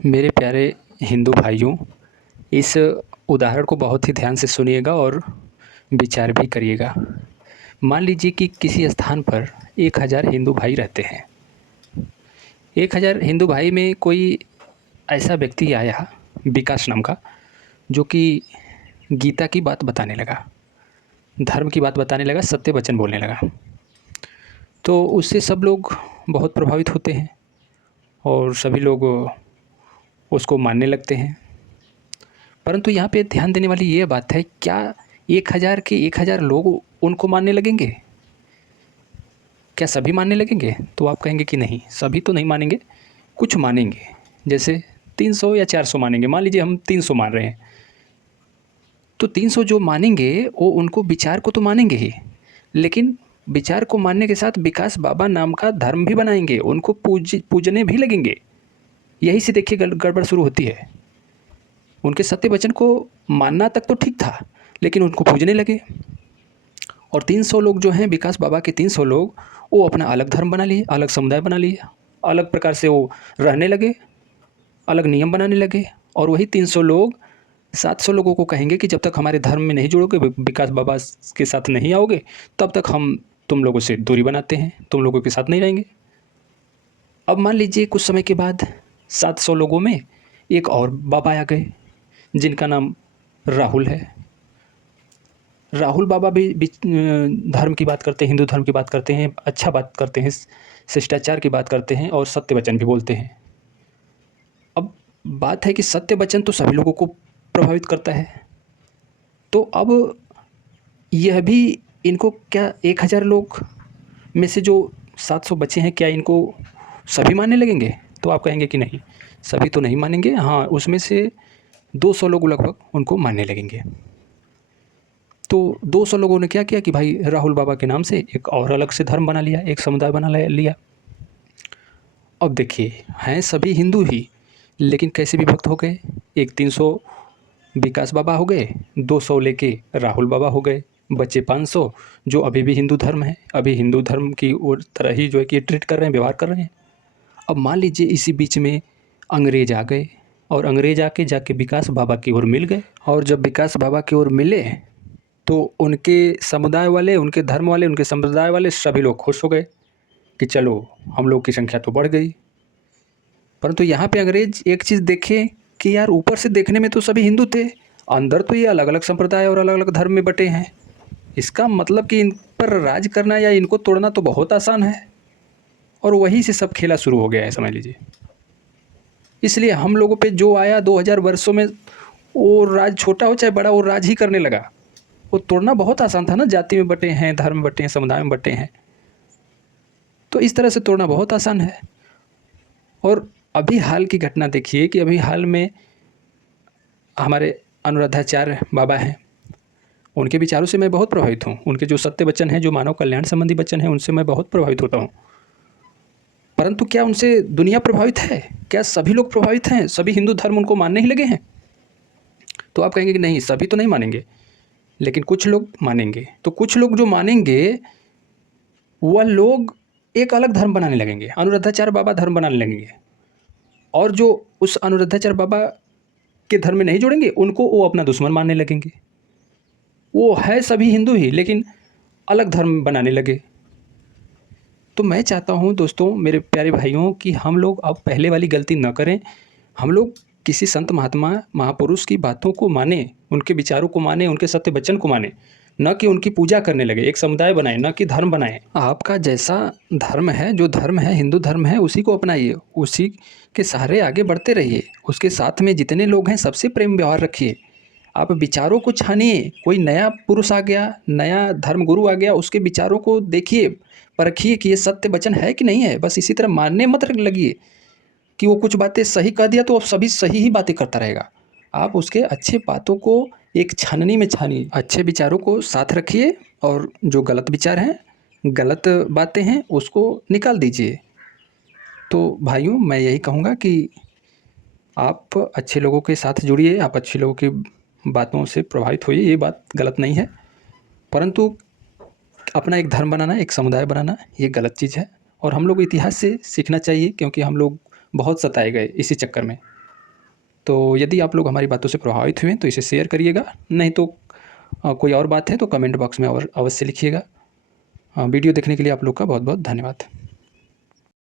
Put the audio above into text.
मेरे प्यारे हिंदू भाइयों, इस उदाहरण को बहुत ही ध्यान से सुनिएगा और विचार भी करिएगा। मान लीजिए कि किसी स्थान पर 1000 हिंदू भाई रहते हैं। 1000 हिंदू भाई में कोई ऐसा व्यक्ति आया, विकास नाम का, जो कि गीता की बात बताने लगा, धर्म की बात बताने लगा, सत्य वचन बोलने लगा। तो उससे सब लोग बहुत प्रभावित होते हैं और सभी लोग उसको मानने लगते हैं। परंतु यहाँ पे ध्यान देने वाली ये बात है, क्या 1000 के 1000 लोग उनको मानने लगेंगे? क्या सभी मानने लगेंगे? तो आप कहेंगे कि नहीं, सभी तो नहीं मानेंगे, कुछ मानेंगे। जैसे 300 या 400 मानेंगे। मान लीजिए हम 300 मान रहे हैं, तो 300 जो मानेंगे वो उनको विचार को तो मानेंगे ही, लेकिन विचार को मानने के साथ विकास बाबा नाम का धर्म भी बनाएंगे, उनको पूजने भी लगेंगे। यही से देखिए गड़बड़ शुरू होती है। उनके सत्य वचन को मानना तक तो ठीक था, लेकिन उनको पूजने लगे। और 300 लोग जो हैं, विकास बाबा के 300 लोग, वो अपना अलग धर्म बना लिए, अलग समुदाय बना लिए, अलग प्रकार से वो रहने लगे, अलग नियम बनाने लगे। और वही 300 लोग 700 लोगों को कहेंगे कि जब तक हमारे धर्म में नहीं जुड़ोगे, विकास बाबा के साथ नहीं आओगे, तब तक हम तुम लोगों से दूरी बनाते हैं, तुम लोगों के साथ नहीं रहेंगे। अब मान लीजिए कुछ समय के बाद 700 लोगों में एक और बाबा आ गए, जिनका नाम राहुल है। राहुल बाबा भी धर्म की बात करते हैं, हिंदू धर्म की बात करते हैं, अच्छा बात करते हैं, शिष्टाचार की बात करते हैं और सत्य वचन भी बोलते हैं। अब बात है कि सत्य वचन तो सभी लोगों को प्रभावित करता है, तो अब यह भी इनको क्या 1000 लोग में से जो 700 बचे हैं, क्या इनको सभी मानने लगेंगे? तो आप कहेंगे कि नहीं, सभी तो नहीं मानेंगे। हाँ, उसमें से 200 लोग लगभग उनको मानने लगेंगे। तो 200 लोगों ने क्या किया कि भाई राहुल बाबा के नाम से एक और अलग से धर्म बना लिया, एक समुदाय बना लिया। अब देखिए, हैं सभी हिंदू ही, लेकिन कैसे विभक्त हो गए? एक 300 विकास बाबा हो गए, 200 लेके राहुल बाबा हो गए, बचे 500 जो अभी भी हिंदू धर्म है, अभी हिंदू धर्म की ओर तरह ही जो है कि ट्रीट कर रहे हैं, व्यवहार कर रहे हैं। अब मान लीजिए इसी बीच में अंग्रेज आ गए, और अंग्रेज आके जाके विकास बाबा की ओर मिल गए। और जब विकास बाबा की ओर मिले, तो उनके समुदाय वाले, उनके धर्म वाले, उनके संप्रदाय वाले सभी लोग खुश हो गए कि चलो हम लोग की संख्या तो बढ़ गई। परंतु यहाँ पे अंग्रेज एक चीज़ देखे कि यार ऊपर से देखने में तो सभी हिंदू थे, अंदर तो ये अलग अलग संप्रदाय और अलग अलग धर्म में बटे हैं। इसका मतलब कि इन पर राज करना या इनको तोड़ना तो बहुत आसान है। और वहीं से सब खेला शुरू हो गया है, समझ लीजिए। इसलिए हम लोगों पे जो आया 2000 वर्षों में, वो राज छोटा हो चाहे बड़ा, वो राज ही करने लगा। वो तोड़ना बहुत आसान था ना, जाति में बटे हैं, धर्म में बटे हैं, समुदाय में बटे हैं, तो इस तरह से तोड़ना बहुत आसान है। और अभी हाल की घटना देखिए कि अभी हाल में हमारे अनुराधाचार्य बाबा हैं, उनके विचारों से मैं बहुत प्रभावित हूँ। उनके जो सत्य वचन हैं, जो मानव कल्याण संबंधी वचन हैं, उनसे मैं बहुत प्रभावित होता हूँ। परंतु क्या उनसे दुनिया प्रभावित है? क्या सभी लोग प्रभावित हैं? सभी हिंदू धर्म उनको मानने ही लगे हैं? तो आप कहेंगे कि नहीं, सभी तो नहीं मानेंगे, लेकिन कुछ लोग मानेंगे। तो कुछ लोग जो मानेंगे, वह लोग एक अलग धर्म बनाने लगेंगे, अनुराधाचार्य बाबा धर्म बनाने लगेंगे। और जो उस अनुराधाचार्य बाबा के धर्म में नहीं जुड़ेंगे, उनको वो अपना दुश्मन मानने लगेंगे। वो है सभी हिंदू ही, लेकिन अलग धर्म बनाने लगे। तो मैं चाहता हूँ दोस्तों, मेरे प्यारे भाइयों, कि हम लोग अब पहले वाली गलती न करें। हम लोग किसी संत महात्मा महापुरुष की बातों को माने, उनके विचारों को माने, उनके सत्य वचन को माने, न कि उनकी पूजा करने लगे, एक समुदाय बनाएं, न कि धर्म बनाएं। आपका जैसा धर्म है, जो धर्म है, हिंदू धर्म है, उसी को अपनाइए, उसी के सहारे आगे बढ़ते रहिए। उसके साथ में जितने लोग हैं सबसे प्रेम व्यवहार रखिए। आप विचारों को छानिए। कोई नया पुरुष आ गया, नया धर्म गुरु आ गया, उसके विचारों को देखिए, परखिए कि ये सत्य वचन है कि नहीं है। बस इसी तरह मानने मत लगिए कि वो कुछ बातें सही कह दिया तो अब सभी सही ही बातें करता रहेगा। आप उसके अच्छे बातों को एक छाननी में छानिए, अच्छे विचारों को साथ रखिए, और जो गलत विचार हैं, गलत बातें हैं, उसको निकाल दीजिए। तो भाइयों, मैं यही कहूँगा कि आप अच्छे लोगों के साथ जुड़िए, आप अच्छे लोगों की बातों से प्रभावित होइए, ये बात गलत नहीं है। परंतु अपना एक धर्म बनाना, एक समुदाय बनाना, ये गलत चीज़ है। और हम लोग इतिहास से सीखना चाहिए, क्योंकि हम लोग बहुत सताए गए इसी चक्कर में। तो यदि आप लोग हमारी बातों से प्रभावित हुए तो इसे शेयर करिएगा, नहीं तो कोई और बात है तो कमेंट बॉक्स में और अवश्य लिखिएगा। वीडियो देखने के लिए आप लोग का बहुत बहुत धन्यवाद।